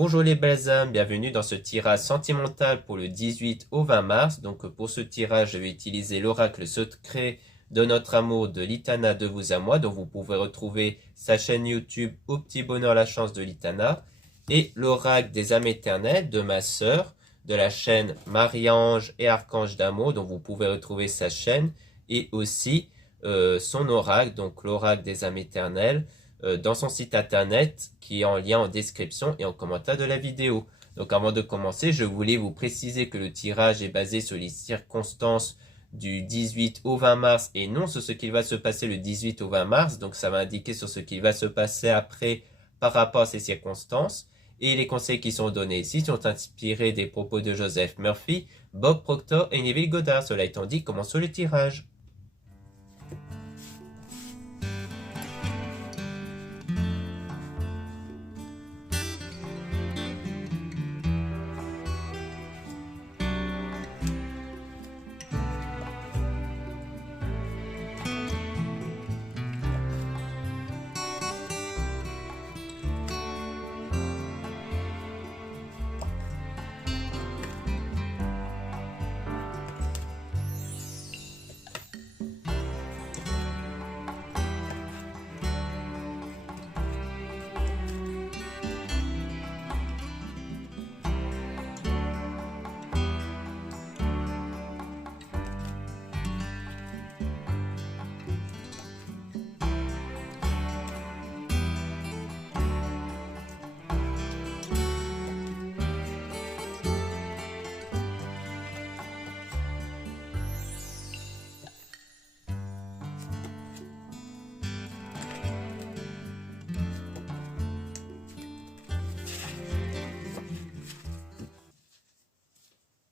Bonjour les belles âmes, bienvenue dans ce tirage sentimental pour le 18 au 20 mars. Donc pour ce tirage, je vais utiliser l'oracle secret de notre amour de Litana de vous à moi, dont vous pouvez retrouver sa chaîne YouTube Au Petit Bonheur la Chance de Litana, et l'oracle des âmes éternelles de ma sœur, de la chaîne Marie-Ange et Archange d'amour, dont vous pouvez retrouver sa chaîne, et aussi son oracle, donc l'oracle des âmes éternelles, dans son site internet qui est en lien en description et en commentaire de la vidéo. Donc avant de commencer, je voulais vous préciser que le tirage est basé sur les circonstances du 18 au 20 mars et non sur ce qu'il va se passer le 18 au 20 mars. Donc ça va indiquer sur ce qu'il va se passer après par rapport à ces circonstances. Et les conseils qui sont donnés ici sont inspirés des propos de Joseph Murphy, Bob Proctor et Neville Goddard. Cela étant dit, commençons le tirage.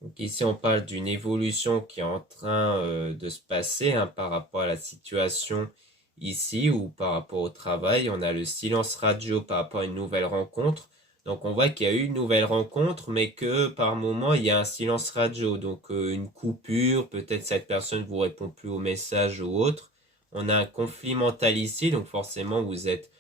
Donc ici, on parle d'une évolution qui est en train de se passer par rapport à la situation ici ou par rapport au travail. On a le silence radio par rapport à une nouvelle rencontre. Donc on voit qu'il y a eu une nouvelle rencontre, mais que par moment, il y a un silence radio. Donc une coupure, peut-être cette personne ne vous répond plus aux messages ou autre. On a un conflit mental ici, donc forcément, vous êtes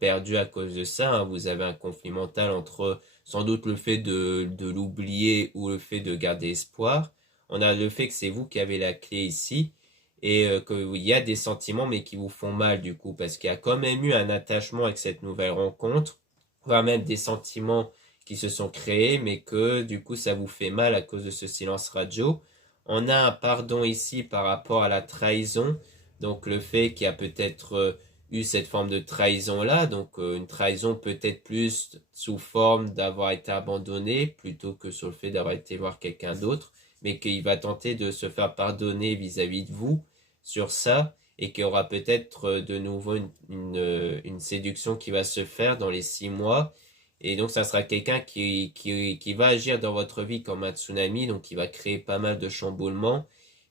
perdu à cause de ça. Vous avez un conflit mental entre sans doute le fait de l'oublier ou le fait de garder espoir. On a le fait que c'est vous qui avez la clé ici et qu'il y a des sentiments mais qui vous font mal du coup parce qu'il y a quand même eu un attachement avec cette nouvelle rencontre, voire même des sentiments qui se sont créés mais que du coup ça vous fait mal à cause de ce silence radio. On a un pardon ici par rapport à la trahison, donc le fait qu'il y a peut-être eu cette forme de trahison-là, donc une trahison peut-être plus sous forme d'avoir été abandonné plutôt que sur le fait d'avoir été voir quelqu'un d'autre, mais qu'il va tenter de se faire pardonner vis-à-vis de vous sur ça, et qu'il y aura peut-être de nouveau une séduction qui va se faire dans les 6 mois, et donc ça sera quelqu'un qui va agir dans votre vie comme un tsunami, donc qui va créer pas mal de chamboulements.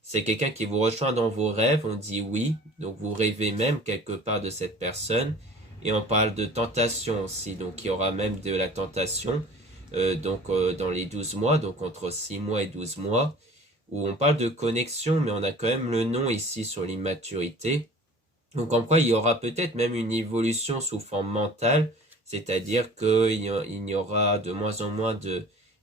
C'est quelqu'un qui vous rejoint dans vos rêves, on dit oui, donc vous rêvez même quelque part de cette personne. Et on parle de tentation aussi, donc il y aura même de la tentation dans les 12 mois, donc entre 6 mois et 12 mois, où on parle de connexion, mais on a quand même le nom ici sur l'immaturité. Donc en quoi il y aura peut-être même une évolution sous forme mentale, c'est-à-dire qu'il y aura de moins en moins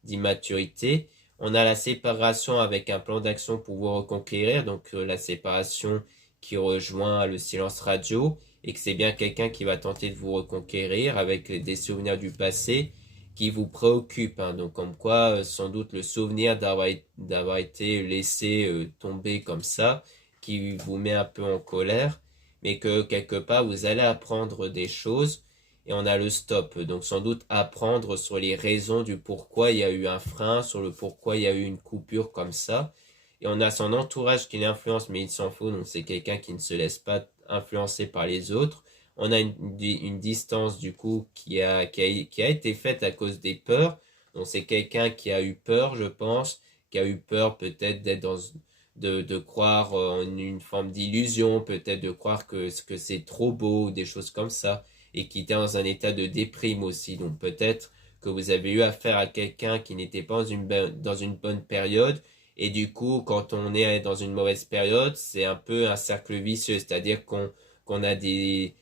d'immaturité. On a la séparation avec un plan d'action pour vous reconquérir, donc la séparation qui rejoint le silence radio, et que c'est bien quelqu'un qui va tenter de vous reconquérir avec des souvenirs du passé qui vous préoccupent. Donc comme quoi, sans doute le souvenir d'avoir été laissé tomber comme ça, qui vous met un peu en colère, mais que quelque part vous allez apprendre des choses. Et on a le stop, donc sans doute apprendre sur les raisons du pourquoi il y a eu un frein, sur le pourquoi il y a eu une coupure comme ça. Et on a son entourage qui l'influence, mais il s'en fout, donc c'est quelqu'un qui ne se laisse pas influencer par les autres. On a une distance du coup qui a été faite à cause des peurs. Donc c'est quelqu'un qui a eu peur, je pense, qui a eu peur peut-être d'être de croire en une forme d'illusion, peut-être de croire que c'est trop beau, des choses comme ça, et qui était dans un état de déprime aussi. Donc peut-être que vous avez eu affaire à quelqu'un qui n'était pas dans une bonne période, et du coup, quand on est dans une mauvaise période, c'est un peu un cercle vicieux, c'est-à-dire qu'on a des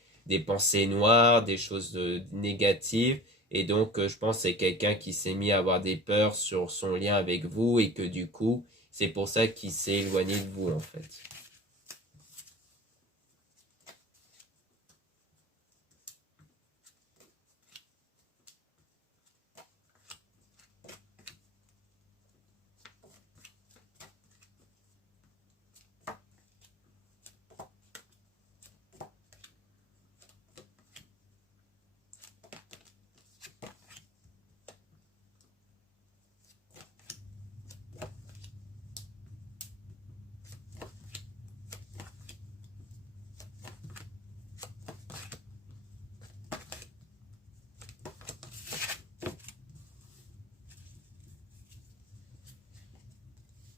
pensées noires, des choses négatives, Et donc, je pense que c'est quelqu'un qui s'est mis à avoir des peurs sur son lien avec vous et que du coup, c'est pour ça qu'il s'est éloigné de vous en fait.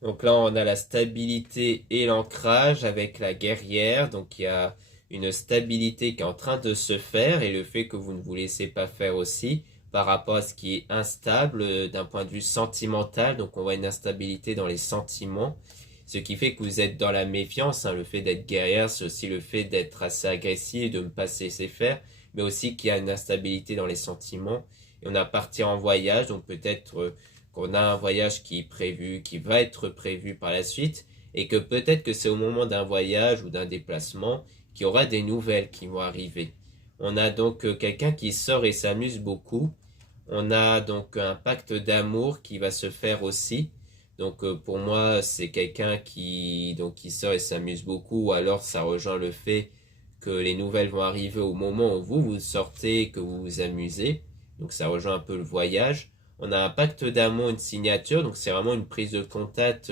Donc là, on a la stabilité et l'ancrage avec la guerrière. Donc il y a une stabilité qui est en train de se faire et le fait que vous ne vous laissez pas faire aussi par rapport à ce qui est instable d'un point de vue sentimental. Donc on voit une instabilité dans les sentiments. Ce qui fait que vous êtes dans la méfiance. Hein. Le fait d'être guerrière, c'est aussi le fait d'être assez agressif et de ne pas se laisser faire. Mais aussi qu'il y a une instabilité dans les sentiments. Et on a partir en voyage. Donc peut-être... qu'on a un voyage qui est prévu, qui va être prévu par la suite, et que peut-être que c'est au moment d'un voyage ou d'un déplacement qu'il y aura des nouvelles qui vont arriver. On a donc quelqu'un qui sort et s'amuse beaucoup. On a donc un pacte d'amour qui va se faire aussi. Donc pour moi, c'est quelqu'un qui sort et s'amuse beaucoup, ou alors ça rejoint le fait que les nouvelles vont arriver au moment où vous sortez et que vous vous amusez. Donc ça rejoint un peu le voyage. On a un pacte d'amour, une signature, donc c'est vraiment une prise de contact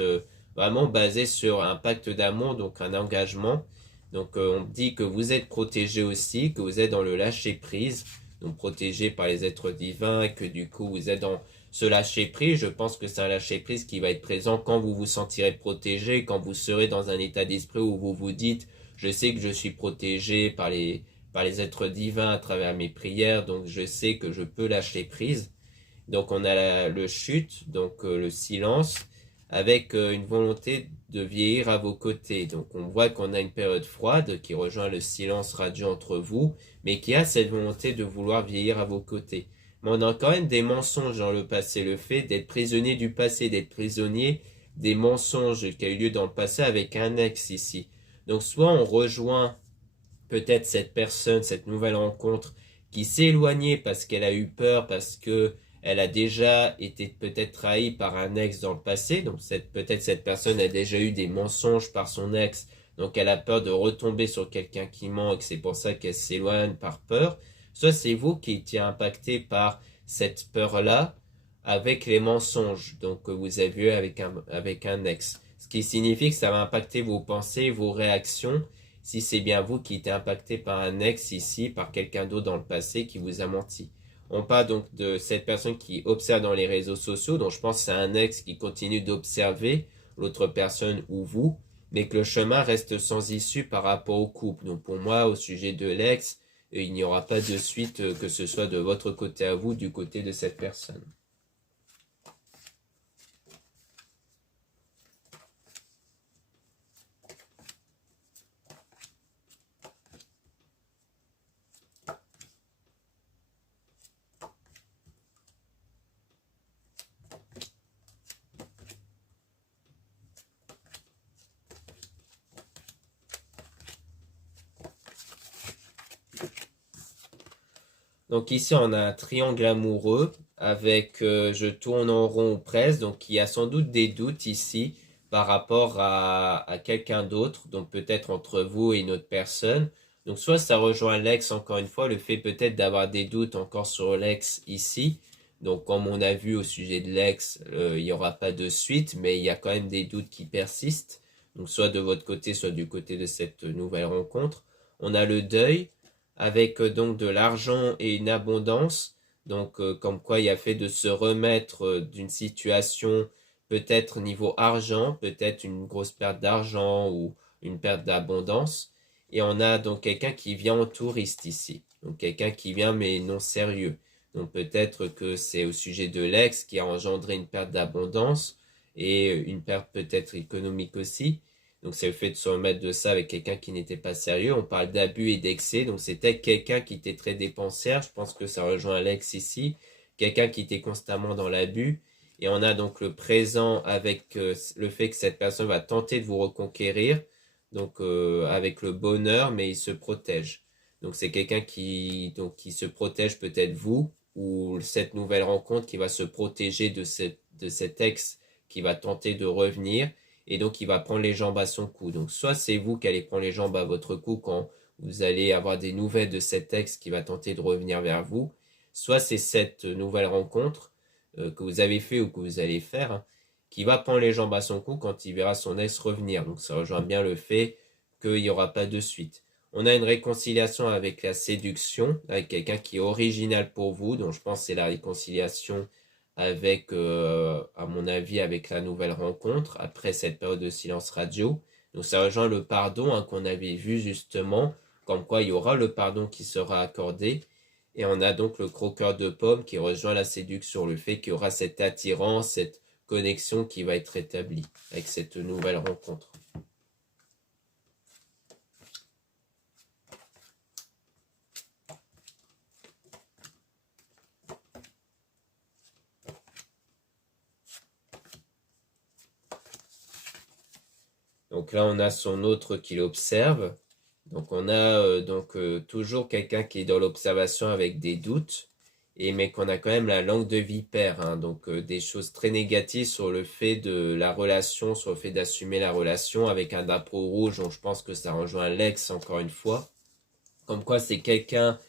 vraiment basée sur un pacte d'amour, donc un engagement. Donc on dit que vous êtes protégé aussi, que vous êtes dans le lâcher prise, donc protégé par les êtres divins, et que du coup vous êtes dans ce lâcher prise. Je pense que c'est un lâcher prise qui va être présent quand vous vous sentirez protégé, quand vous serez dans un état d'esprit où vous vous dites, je sais que je suis protégé par les êtres divins à travers mes prières, donc je sais que je peux lâcher prise. Donc on a le chute, donc le silence, avec une volonté de vieillir à vos côtés. Donc on voit qu'on a une période froide qui rejoint le silence radieux entre vous, mais qui a cette volonté de vouloir vieillir à vos côtés. Mais on a quand même des mensonges dans le passé, le fait d'être prisonnier du passé, d'être prisonnier des mensonges qui a eu lieu dans le passé avec un ex ici. Donc soit on rejoint peut-être cette personne, cette nouvelle rencontre qui s'est éloignée parce qu'elle a eu peur, parce que elle a déjà été peut-être trahie par un ex dans le passé, donc peut-être cette personne a déjà eu des mensonges par son ex, donc elle a peur de retomber sur quelqu'un qui ment et que c'est pour ça qu'elle s'éloigne par peur. Soit c'est vous qui étiez impacté par cette peur-là avec les mensonges, donc que vous avez eu avec un ex. Ce qui signifie que ça va impacter vos pensées, vos réactions, si c'est bien vous qui êtes impacté par un ex ici, par quelqu'un d'autre dans le passé qui vous a menti. On parle donc de cette personne qui observe dans les réseaux sociaux, donc je pense que c'est un ex qui continue d'observer l'autre personne ou vous, mais que le chemin reste sans issue par rapport au couple. Donc pour moi, au sujet de l'ex, il n'y aura pas de suite, que ce soit de votre côté à vous, du côté de cette personne. Donc ici, on a un triangle amoureux avec je tourne en rond ou presque. Donc il y a sans doute des doutes ici par rapport à quelqu'un d'autre. Donc peut-être entre vous et une autre personne. Donc soit ça rejoint l'ex encore une fois, le fait peut-être d'avoir des doutes encore sur l'ex ici. Donc comme on a vu au sujet de l'ex, il n'y aura pas de suite, mais il y a quand même des doutes qui persistent. Donc soit de votre côté, soit du côté de cette nouvelle rencontre. On a le deuil avec donc de l'argent et une abondance, donc comme quoi il y a fait de se remettre d'une situation peut-être niveau argent, peut-être une grosse perte d'argent ou une perte d'abondance, et on a donc quelqu'un qui vient en touriste ici, donc quelqu'un qui vient mais non sérieux, donc peut-être que c'est au sujet de l'ex qui a engendré une perte d'abondance et une perte peut-être économique aussi. Donc c'est le fait de se remettre de ça avec quelqu'un qui n'était pas sérieux. On parle d'abus et d'excès. Donc c'était quelqu'un qui était très dépensière. Je pense que ça rejoint Alex ici. Quelqu'un qui était constamment dans l'abus. Et on a donc le présent avec le fait que cette personne va tenter de vous reconquérir. Donc avec le bonheur, mais il se protège. Donc c'est quelqu'un qui se protège peut-être vous ou cette nouvelle rencontre qui va se protéger de cet ex qui va tenter de revenir et donc il va prendre les jambes à son cou. Donc soit c'est vous qui allez prendre les jambes à votre cou quand vous allez avoir des nouvelles de cet ex qui va tenter de revenir vers vous, soit c'est cette nouvelle rencontre que vous avez fait ou que vous allez faire hein, qui va prendre les jambes à son cou quand il verra son ex revenir. Donc ça rejoint bien le fait qu'il n'y aura pas de suite. On a une réconciliation avec la séduction, avec quelqu'un qui est original pour vous, donc je pense que c'est la réconciliation avec, à mon avis, avec la nouvelle rencontre, après cette période de silence radio. Donc ça rejoint le pardon hein, qu'on avait vu justement, comme quoi il y aura le pardon qui sera accordé. Et on a donc le croqueur de pommes qui rejoint la séduction, le fait qu'il y aura cette attirance, cette connexion qui va être établie avec cette nouvelle rencontre. Donc là, on a son autre qui l'observe. Donc on a toujours quelqu'un qui est dans l'observation avec des doutes, mais qu'on a quand même la langue de vipère, hein, donc des choses très négatives sur le fait de la relation, sur le fait d'assumer la relation avec un drapeau rouge, donc je pense que ça rejoint l'ex encore une fois. Comme quoi c'est quelqu'un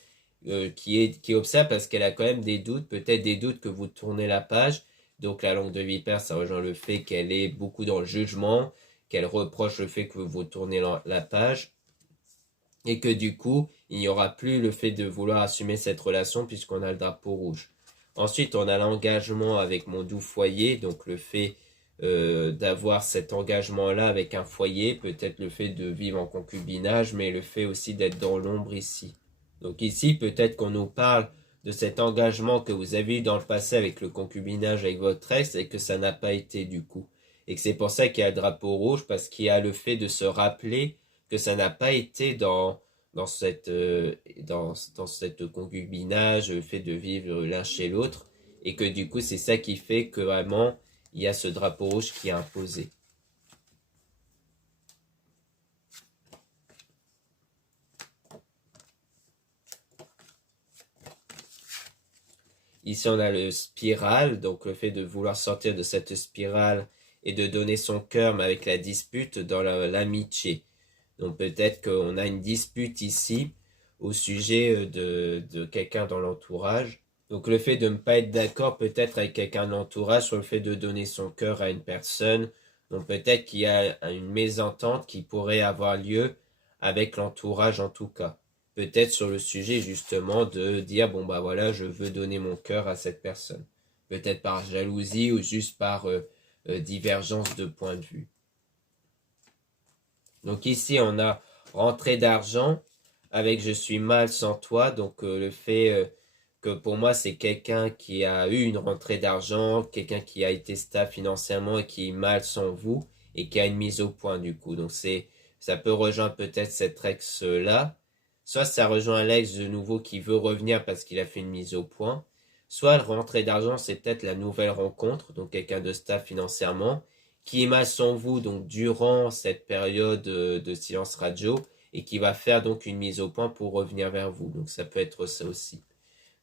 qui observe parce qu'elle a quand même des doutes, peut-être des doutes que vous tournez la page. Donc la langue de vipère, ça rejoint le fait qu'elle est beaucoup dans le jugement, qu'elle reproche le fait que vous tournez la page et que du coup, il n'y aura plus le fait de vouloir assumer cette relation puisqu'on a le drapeau rouge. Ensuite, on a l'engagement avec mon doux foyer, donc le fait d'avoir cet engagement-là avec un foyer, peut-être le fait de vivre en concubinage, mais le fait aussi d'être dans l'ombre ici. Donc ici, peut-être qu'on nous parle de cet engagement que vous avez eu dans le passé avec le concubinage avec votre ex et que ça n'a pas été du coup. Et que c'est pour ça qu'il y a le drapeau rouge, parce qu'il y a le fait de se rappeler que ça n'a pas été dans cette concubinage, le fait de vivre l'un chez l'autre, et que du coup c'est ça qui fait que vraiment il y a ce drapeau rouge qui est imposé. Ici on a le spirale, donc le fait de vouloir sortir de cette spirale et de donner son cœur, mais avec la dispute dans l'amitié. Donc peut-être qu'on a une dispute ici au sujet de quelqu'un dans l'entourage. Donc le fait de ne pas être d'accord peut-être avec quelqu'un de l'entourage sur le fait de donner son cœur à une personne. Donc peut-être qu'il y a une mésentente qui pourrait avoir lieu avec l'entourage en tout cas. Peut-être sur le sujet justement de dire bon bah voilà je veux donner mon cœur à cette personne. Peut-être par jalousie ou juste par divergence de point de vue. Donc ici, on a rentrée d'argent avec je suis mal sans toi. Donc le fait que pour moi, c'est quelqu'un qui a eu une rentrée d'argent, quelqu'un qui a été stable financièrement et qui est mal sans vous et qui a une mise au point du coup. Donc ça peut rejoindre peut-être cet ex-là. Soit ça rejoint l'ex de nouveau qui veut revenir parce qu'il a fait une mise au point. Soit la rentrée d'argent, c'est peut-être la nouvelle rencontre, donc quelqu'un de stable financièrement qui émane sans vous donc durant cette période de silence radio et qui va faire donc une mise au point pour revenir vers vous. Donc ça peut être ça aussi.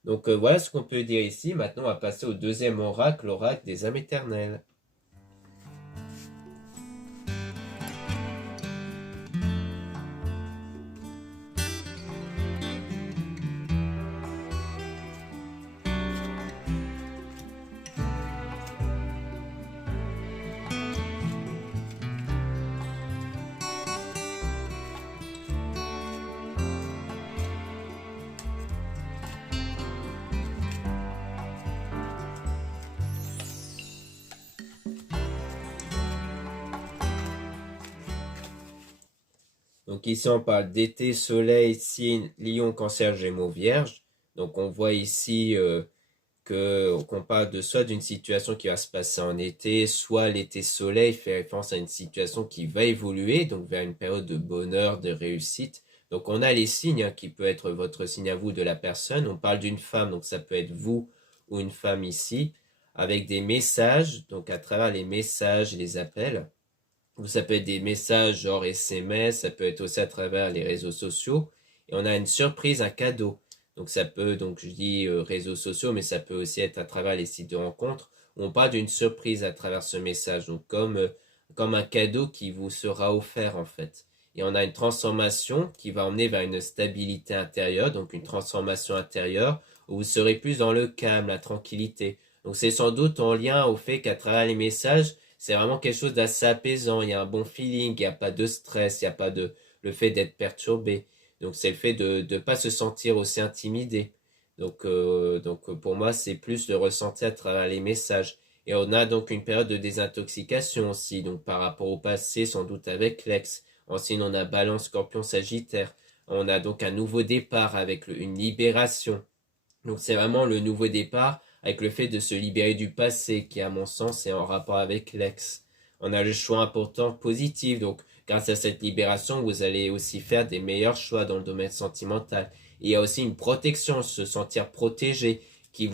Donc voilà ce qu'on peut dire ici. Maintenant on va passer au deuxième oracle, l'oracle des âmes éternelles. Donc ici on parle d'été, soleil, signe, lion, cancer, gémeaux, vierge. Donc on voit ici qu'on parle de soit d'une situation qui va se passer en été, soit l'été soleil fait référence à une situation qui va évoluer, donc vers une période de bonheur, de réussite. Donc on a les signes qui peut être votre signe à vous de la personne. On parle d'une femme, donc ça peut être vous ou une femme ici, avec des messages, donc à travers les messages, les appels. Ou ça peut être des messages genre SMS, ça peut être aussi à travers les réseaux sociaux. Et on a une surprise, un cadeau. Donc ça peut, donc je dis réseaux sociaux, mais ça peut aussi être à travers les sites de rencontres. Où on parle d'une surprise à travers ce message, donc comme un cadeau qui vous sera offert en fait. Et on a une transformation qui va emmener vers une stabilité intérieure, donc une transformation intérieure, où vous serez plus dans le calme, la tranquillité. Donc c'est sans doute en lien au fait qu'à travers les messages, c'est vraiment quelque chose d'assez apaisant. Il y a un bon feeling, il n'y a pas de stress, il n'y a pas de le fait d'être perturbé. Donc c'est le fait de ne pas se sentir aussi intimidé. Donc pour moi, c'est plus le ressenti à travers les messages. Et on a donc une période de désintoxication aussi, donc par rapport au passé, sans doute avec l'ex. Ensuite, on a Balance, Scorpion, Sagittaire. On a donc un nouveau départ avec une libération. Donc c'est vraiment le nouveau départ avec le fait de se libérer du passé qui à mon sens est en rapport avec l'ex. On a le choix important positif, donc grâce à cette libération vous allez aussi faire des meilleurs choix dans le domaine sentimental. Et il y a aussi une protection, se sentir protégé qui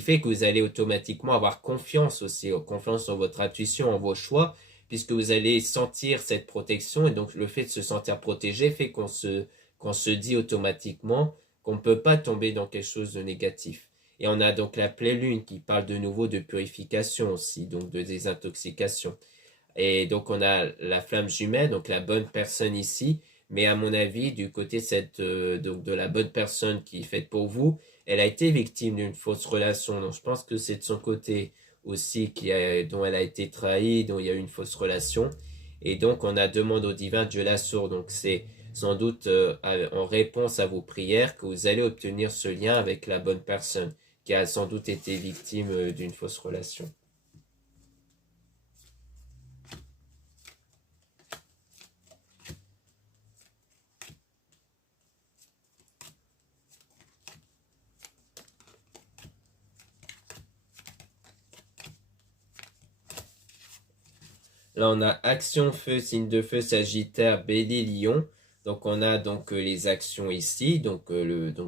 fait que vous allez automatiquement avoir confiance aussi, confiance en votre intuition, en vos choix, puisque vous allez sentir cette protection et donc le fait de se sentir protégé fait qu'on se dit automatiquement qu'on ne peut pas tomber dans quelque chose de négatif. Et on a donc la pleine lune qui parle de nouveau de purification aussi, donc de désintoxication. Et donc on a la flamme jumelle, donc la bonne personne ici, mais à mon avis, du côté donc de la bonne personne qui est faite pour vous, elle a été victime d'une fausse relation. Donc je pense que c'est de son côté aussi dont elle a été trahie, dont il y a eu une fausse relation. Et donc on a demande au divin Dieu la sourd. Donc c'est sans doute en réponse à vos prières que vous allez obtenir ce lien avec la bonne personne qui a sans doute été victime d'une fausse relation. Là, on a action feu, signe de feu, Sagittaire, Bélier, Lion. Donc, on a donc les actions ici, donc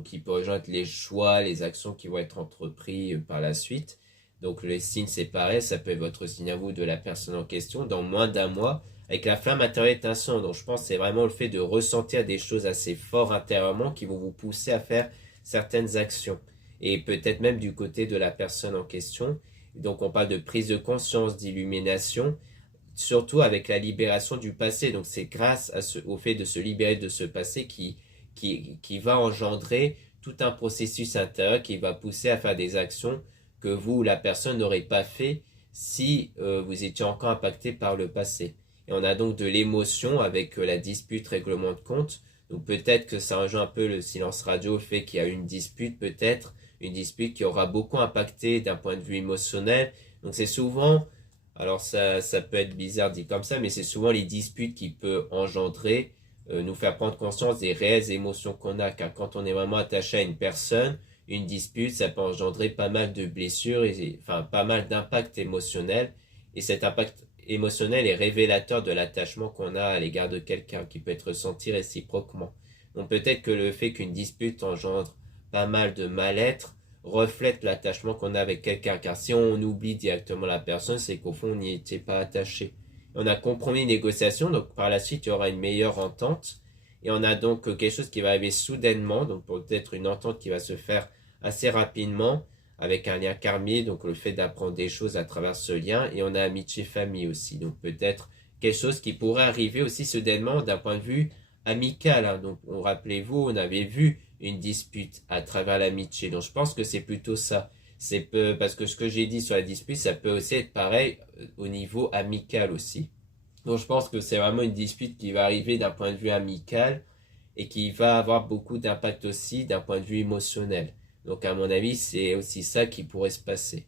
qui peut rejoindre les choix, les actions qui vont être entreprises par la suite. Donc, les signes séparés, ça peut être votre signe à vous de la personne en question dans moins d'un mois, avec la flamme intérieure étincelante. Donc, je pense que c'est vraiment le fait de ressentir des choses assez fortes intérieurement qui vont vous pousser à faire certaines actions. Et peut-être même du côté de la personne en question. Donc, on parle de prise de conscience, d'illumination surtout avec la libération du passé. Donc c'est grâce au fait de se libérer de ce passé qui va engendrer tout un processus intérieur qui va pousser à faire des actions que vous ou la personne n'aurait pas fait si vous étiez encore impacté par le passé. Et on a donc de l'émotion avec la dispute règlement de compte. Donc peut-être que ça rejoint un peu le silence radio, le fait qu'il y a une dispute peut-être, une dispute qui aura beaucoup impacté d'un point de vue émotionnel. Donc c'est souvent alors ça peut être bizarre dit comme ça, mais c'est souvent les disputes qui peuvent engendrer, nous faire prendre conscience des réelles émotions qu'on a. Car quand on est vraiment attaché à une personne, une dispute, ça peut engendrer pas mal de blessures, enfin pas mal d'impact émotionnel. Et cet impact émotionnel est révélateur de l'attachement qu'on a à l'égard de quelqu'un, qui peut être ressenti réciproquement. Donc peut-être que le fait qu'une dispute engendre pas mal de mal-être, reflète l'attachement qu'on a avec quelqu'un. Car si on oublie directement la personne, c'est qu'au fond, on n'y était pas attaché. On a compromis négociation, donc par la suite, il y aura une meilleure entente. Et on a donc quelque chose qui va arriver soudainement, donc peut-être une entente qui va se faire assez rapidement, avec un lien karmique, donc le fait d'apprendre des choses à travers ce lien. Et on a amitié famille aussi, donc peut-être quelque chose qui pourrait arriver aussi soudainement d'un point de vue amical. Hein. Donc, rappelez-vous, on avait vu une dispute à travers l'amitié. Donc je pense que c'est plutôt ça. C'est peu, parce que ce que j'ai dit sur la dispute, ça peut aussi être pareil au niveau amical aussi. Donc je pense que c'est vraiment une dispute qui va arriver d'un point de vue amical et qui va avoir beaucoup d'impact aussi d'un point de vue émotionnel. Donc à mon avis, c'est aussi ça qui pourrait se passer.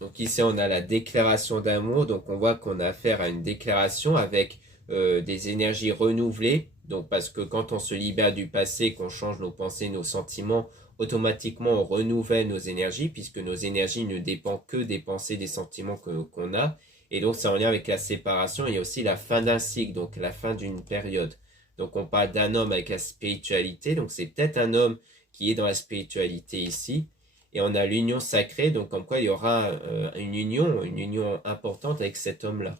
Donc ici, on a la déclaration d'amour. Donc on voit qu'on a affaire à une déclaration avec des énergies renouvelées. Donc parce que quand on se libère du passé, qu'on change nos pensées, nos sentiments, automatiquement on renouvelle nos énergies puisque nos énergies ne dépendent que des pensées, des sentiments qu'on a. Et donc c'est en lien avec la séparation. Il y a aussi la fin d'un cycle, donc la fin d'une période. Donc on parle d'un homme avec la spiritualité. Donc c'est peut-être un homme qui est dans la spiritualité ici. Et on a l'union sacrée, donc comme quoi il y aura une union importante avec cet homme-là.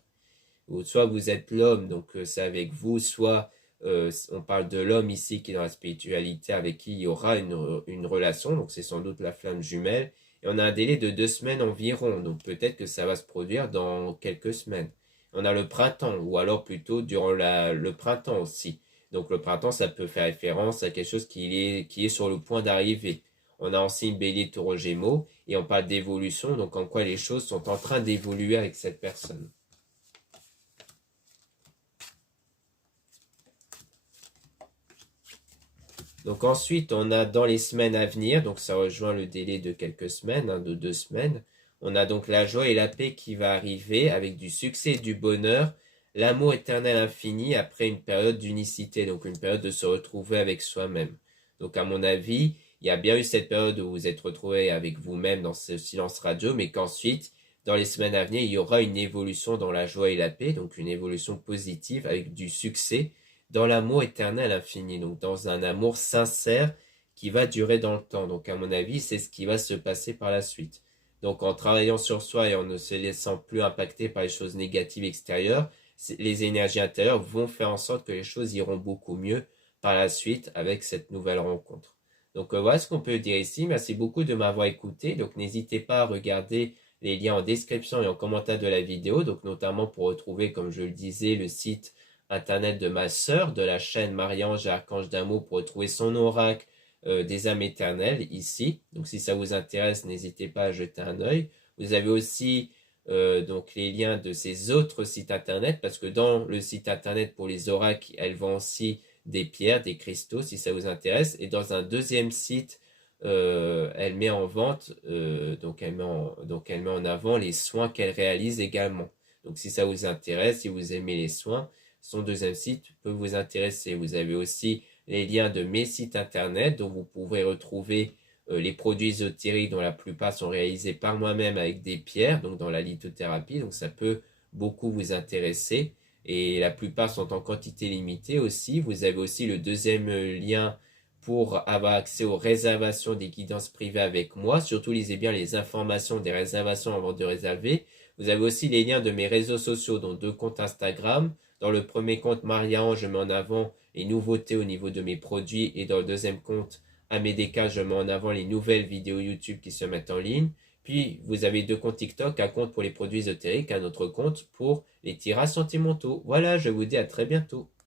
Ou soit vous êtes l'homme, donc c'est avec vous, soit on parle de l'homme ici qui est dans la spiritualité avec qui il y aura une relation, donc c'est sans doute la flamme jumelle. Et on a un délai de 2 semaines environ, donc peut-être que ça va se produire dans quelques semaines. On a le printemps, ou alors plutôt durant le printemps aussi. Donc le printemps, ça peut faire référence à quelque chose qui est sur le point d'arriver. On a aussi une bélier taureau gémeaux, et on parle d'évolution, donc en quoi les choses sont en train d'évoluer avec cette personne. Donc ensuite, on a dans les semaines à venir, donc ça rejoint le délai de quelques semaines, de 2 semaines, on a donc la joie et la paix qui va arriver avec du succès et du bonheur, l'amour éternel infini après une période d'unicité, donc une période de se retrouver avec soi-même. Donc à mon avis, il y a bien eu cette période où vous vous êtes retrouvé avec vous-même dans ce silence radio, mais qu'ensuite, dans les semaines à venir, il y aura une évolution dans la joie et la paix, donc une évolution positive avec du succès dans l'amour éternel infini, donc dans un amour sincère qui va durer dans le temps. Donc à mon avis, c'est ce qui va se passer par la suite. Donc en travaillant sur soi et en ne se laissant plus impacter par les choses négatives extérieures, les énergies intérieures vont faire en sorte que les choses iront beaucoup mieux par la suite avec cette nouvelle rencontre. Donc voilà ce qu'on peut dire ici. Merci beaucoup de m'avoir écouté. Donc n'hésitez pas à regarder les liens en description et en commentaire de la vidéo, donc notamment pour retrouver, comme je le disais, le site internet de ma sœur, de la chaîne Marie-Ange et Archange d'amour pour retrouver son oracle des âmes éternelles ici. Donc si ça vous intéresse, n'hésitez pas à jeter un œil. Vous avez aussi donc les liens de ces autres sites internet, parce que dans le site internet pour les oracles, elles vendent aussi des pierres, des cristaux, si ça vous intéresse. Et dans un deuxième site, elle met en vente, donc elle met en avant les soins qu'elle réalise également. Donc si ça vous intéresse, si vous aimez les soins, son deuxième site peut vous intéresser. Vous avez aussi les liens de mes sites internet, dont vous pourrez retrouver les produits ésotériques dont la plupart sont réalisés par moi-même avec des pierres, donc dans la lithothérapie, donc ça peut beaucoup vous intéresser. Et la plupart sont en quantité limitée aussi. Vous avez aussi le deuxième lien pour avoir accès aux réservations des guidances privées avec moi. Surtout, lisez bien les informations des réservations avant de réserver. Vous avez aussi les liens de mes réseaux sociaux, dont 2 comptes Instagram. Dans le premier compte Marie-Ange, je mets en avant les nouveautés au niveau de mes produits. Et dans le deuxième compte Amédéka, je mets en avant les nouvelles vidéos YouTube qui se mettent en ligne. Puis, vous avez 2 comptes TikTok, un compte pour les produits ésotériques, un autre compte pour les tirages sentimentaux. Voilà, je vous dis à très bientôt.